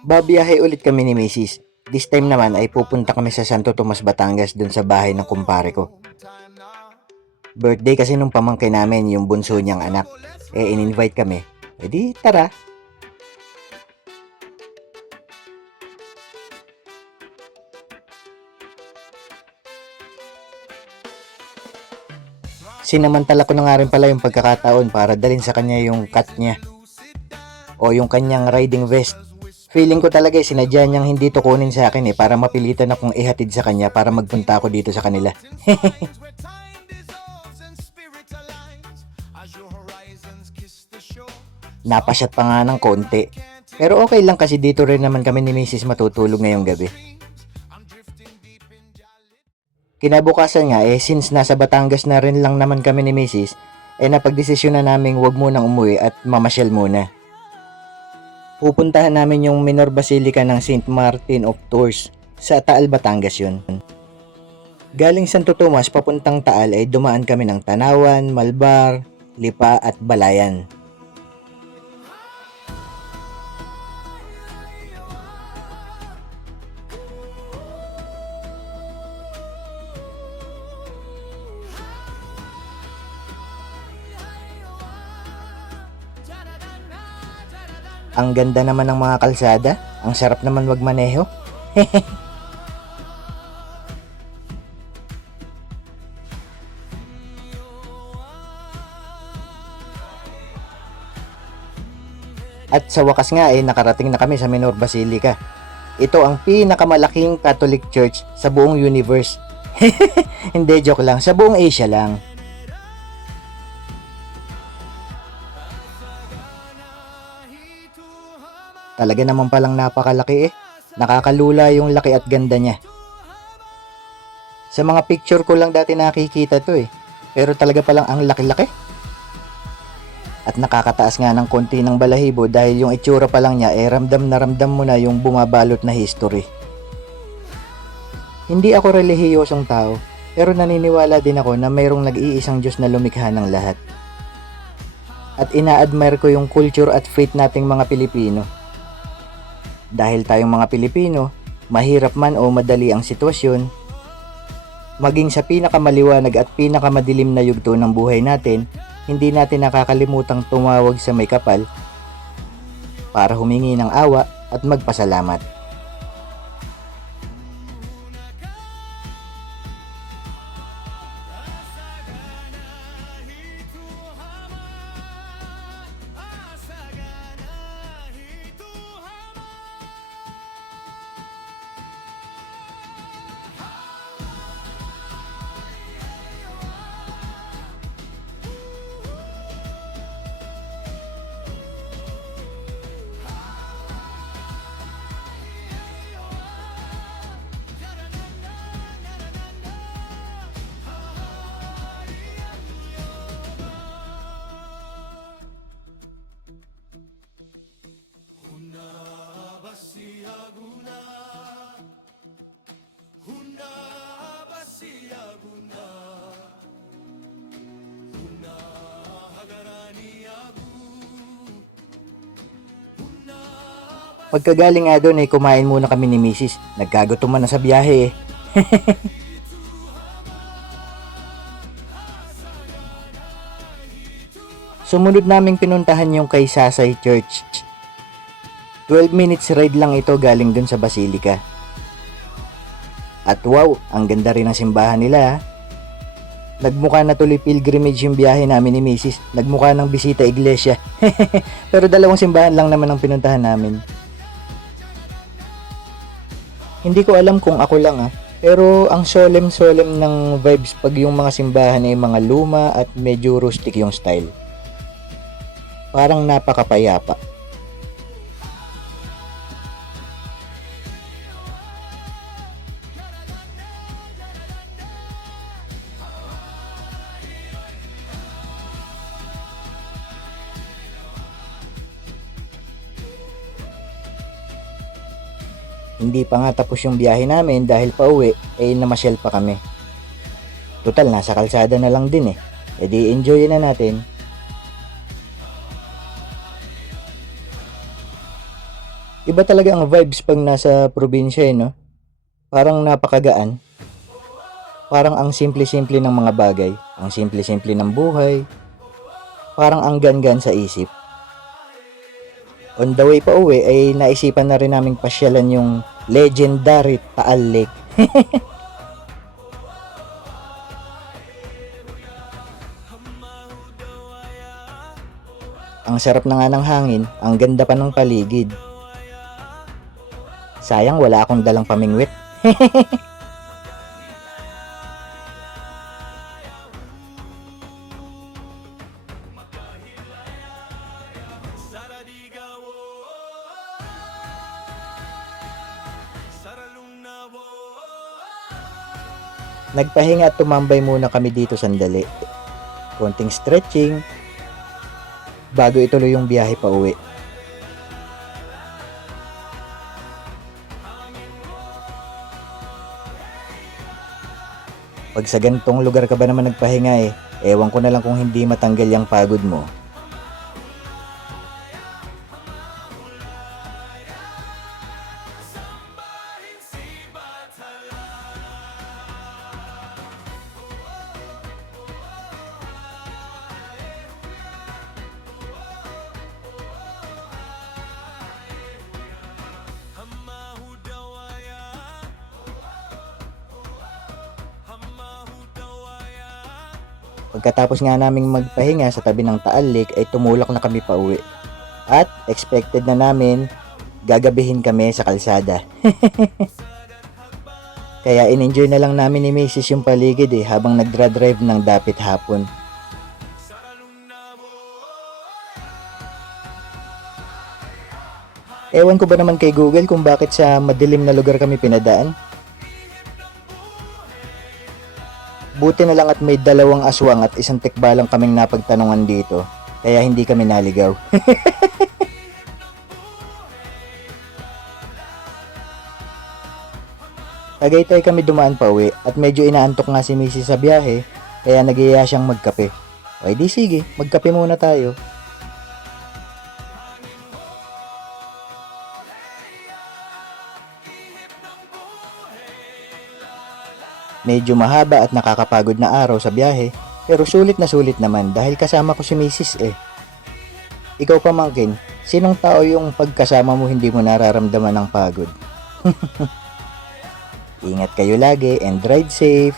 Babiyahe ulit kami ni Mrs. This time naman ay pupunta kami sa Santo Tomas, Batangas dun sa bahay ng kumpare ko. Birthday kasi nung pamangkin namin yung bunso niyang anak. In-invite kami. Di tara. Sinamantala ko na nga rin pala yung pagkakataon para dalhin sa kanya yung cat niya o yung kanyang riding vest. Feeling ko talaga sinadya niyang hindi to kunin sa akin para mapilitan akong ihatid sa kanya para magpunta ako dito sa kanila. Napasyat pa nga ng konti. Pero okay lang kasi dito rin naman kami ni Mrs. matutulog ngayong gabi. Kinabukasan nga since nasa Batangas na rin lang naman kami ni Mrs. Napagdesisyon na naming wag munang umuwi at mamasyal muna. Pupuntahan namin yung Minor Basilica ng St. Martin of Tours sa Taal, Batangas yun. Galing Santo Tomas papuntang Taal ay dumaan kami ng Tanawan, Malbar, Lipa at Balayan. Ang ganda naman ng mga kalsada. Ang sarap naman magmaneho. At sa wakas nga nakarating na kami sa Minor Basilica. Ito ang pinakamalaking Catholic Church sa buong universe. Hindi, joke lang. Sa buong Asia lang. Talaga naman palang napakalaki Nakakalula yung laki at ganda niya. Sa mga picture ko lang dati nakikita to Pero talaga palang ang laki-laki. At nakakataas nga ng konti ng balahibo dahil yung itsura pa lang niya ramdam na ramdam mo na yung bumabalot na history. Hindi ako relihiyosong tao, pero naniniwala din ako na mayroong nag-iisang Diyos na lumikha ng lahat. At ina-admire ko yung culture at faith nating mga Pilipino. Dahil tayong mga Pilipino, mahirap man o madali ang sitwasyon, maging sa pinakamaliwanag at pinakamadilim na yugto ng buhay natin, hindi natin nakakalimutang tumawag sa may kapal para humingi ng awa at magpasalamat. Pagkagaling nga doon kumain muna kami ni Mrs. Nagkagutuman na sa biyahe Sumunod naming pinuntahan yung kay Sasay Church. 12 minutes ride lang ito galing dun sa Basilica. At wow, ang ganda rin ng simbahan nila Nagmukha na tuloy pilgrimage yung biyahe namin ni Mrs. Nagmukha ng bisita iglesia. Pero dalawang simbahan lang naman ang pinuntahan namin. Hindi ko alam kung ako lang pero ang solemn ng vibes pag yung mga simbahan ay mga luma at medyo rustic yung style. Parang napakapayapa. Hindi pa nga tapos yung biyahe namin dahil pauwi namasyal pa kami. Total nasa kalsada na lang din di enjoy na natin. Iba talaga ang vibes pag nasa probinsya eh, no? Parang napakagaan. Parang ang simple-simple ng mga bagay. Ang simple-simple ng buhay. Parang ang gan-gan sa isip. On the way pa uwi ay naisipan na rin naming pasyalan yung legendary Taal Lake. Ang sarap na nga ng hangin, ang ganda pa ng paligid. Sayang wala akong dalang pamingwit. Nagpahinga at tumambay muna kami dito sandali. Konting stretching bago ituloy yung biyahe pa uwi. Pag sa ganitong lugar ka ba naman nagpahinga eh, ewan ko na lang kung hindi matanggal yung pagod mo. Pagkatapos nga naming magpahinga sa tabi ng Taal Lake ay tumulak na kami pa uwi. At expected na namin gagabihin kami sa kalsada. Kaya in-enjoy na lang namin ni Mrs. yung paligid habang nagdra-drive ng dapit hapon. Ewan ko ba naman kay Google kung bakit sa madilim na lugar kami pinadaan? Buti na lang at may dalawang aswang at isang tikbalang kaming napagtanungan dito, kaya hindi kami naligaw. Tagaytay kami dumaan pa uwi at medyo inaantok nga si Mrs. sa biyahe, kaya nagiya siyang magkape. O di sige, magkape muna tayo. Medyo mahaba at nakakapagod na araw sa biyahe, pero sulit na sulit naman dahil kasama ko si Mrs. eh. Ikaw pamangkin, sinong tao yung pagkasama mo hindi mo nararamdaman ng pagod? Ingat kayo lagi and ride safe!